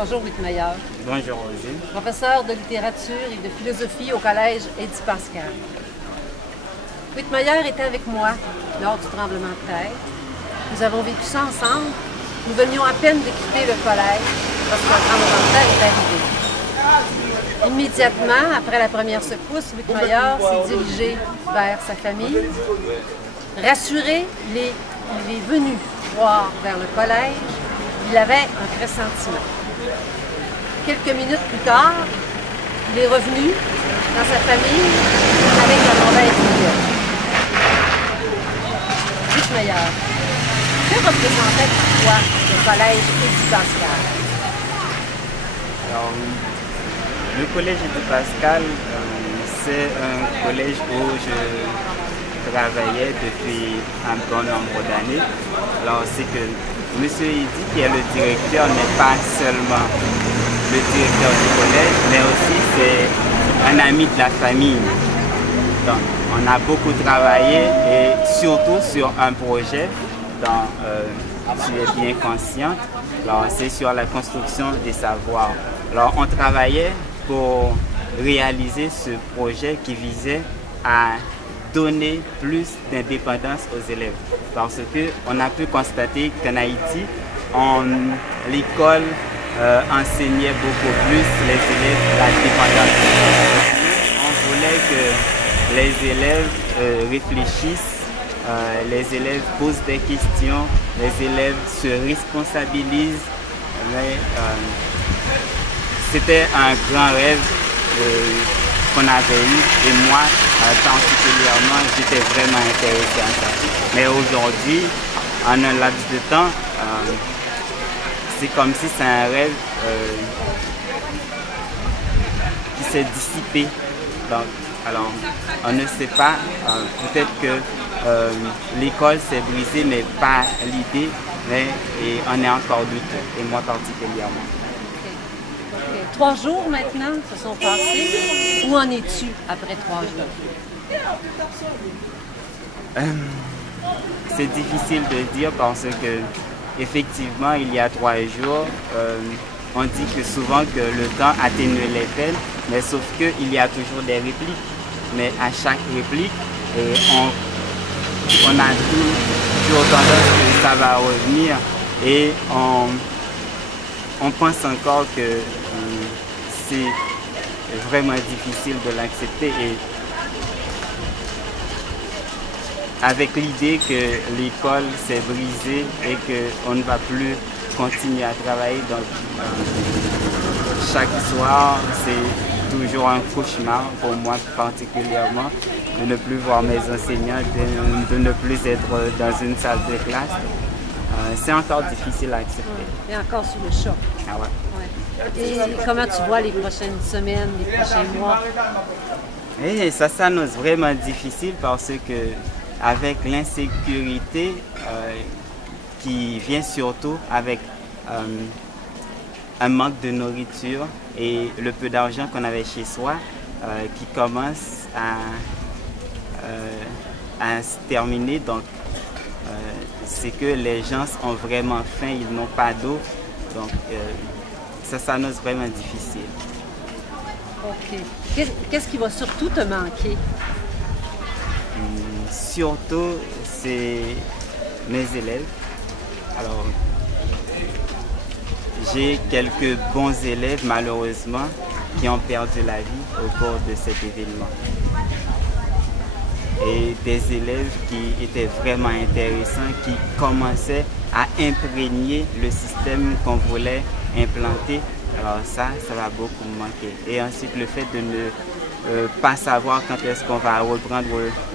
Bonjour Whitmeyer. Bonjour Rosine. Professeur de littérature et de philosophie au collège Edith Pascal. Whitmeyer était avec moi lors du tremblement de terre. Nous avons vécu ça ensemble. Nous venions à peine de quitter le collège lorsque le tremblement de terre est arrivé. Immédiatement, après la première secousse, Whitmeyer s'est dirigé vers sa famille. Rassuré, il est venu voir vers le collège. Il avait un pressentiment. Quelques minutes plus tard, il est revenu dans sa famille avec la mauvaise nouvelle. Whitmeyer, que représentait pour toi le collège Edith Pascal? Alors, le collège Edith Pascal, c'est un collège où je travaillais depuis un bon nombre d'années. Alors, c'est que M. Eddy, qui est le directeur, n'est pas seulement le directeur du collège, mais aussi c'est un ami de la famille. Donc, on a beaucoup travaillé et surtout sur un projet dont tu es bien consciente. Alors, c'est sur la construction des savoirs. Alors, on travaillait pour réaliser ce projet qui visait à donner plus d'indépendance aux élèves. Parce qu'on a pu constater qu'en Haïti, l'école enseignait beaucoup plus les élèves la dépendance. On voulait que les élèves réfléchissent, les élèves posent des questions, les élèves se responsabilisent. C'était un grand rêve qu'on avait eu et moi particulièrement j'étais vraiment intéressé à ça. Mais aujourd'hui, en un laps de temps, c'est comme si c'est un rêve qui s'est dissipé. Donc, alors, on ne sait pas, peut-être que l'école s'est brisée, mais pas l'idée, et on est encore douteux, et moi particulièrement. 3 jours maintenant se sont passés. Où en es-tu après 3 jours? C'est difficile de dire parce que effectivement il y a 3 jours, on dit que souvent que le temps atténue les peines, mais sauf qu'il y a toujours des répliques. Mais à chaque réplique, on a toujours tendance que ça va revenir et on pense encore que c'est vraiment difficile de l'accepter et avec l'idée que l'école s'est brisée et qu'on ne va plus continuer à travailler. Donc, chaque soir, c'est toujours un cauchemar pour moi particulièrement de ne plus voir mes enseignants, de ne plus être dans une salle de classe. C'est encore difficile à accepter. Et encore sous le choc. Ah ouais. Et comment tu vois les prochaines semaines, les prochains mois? Et ça s'annonce vraiment difficile parce que avec l'insécurité qui vient surtout avec un manque de nourriture et le peu d'argent qu'on avait chez soi qui commence à se terminer. Donc, c'est que les gens ont vraiment faim, ils n'ont pas d'eau. Donc, ça s'annonce vraiment difficile. OK. Qu'est-ce qui va surtout te manquer? Surtout, c'est mes élèves. Alors, j'ai quelques bons élèves, malheureusement, qui ont perdu la vie au cours de cet événement. Et des élèves qui étaient vraiment intéressants, qui commençaient à imprégner le système qu'on voulait implanter. Alors ça va beaucoup me manquer. Et ensuite, le fait de ne pas savoir quand est-ce qu'on va reprendre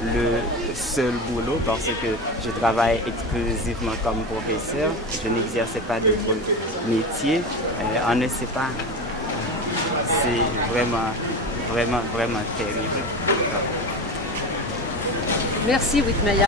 le seul boulot, parce que je travaille exclusivement comme professeur, je n'exerçais pas d'autre métier. On ne sait pas. C'est vraiment terrible. Merci Whitmeyer.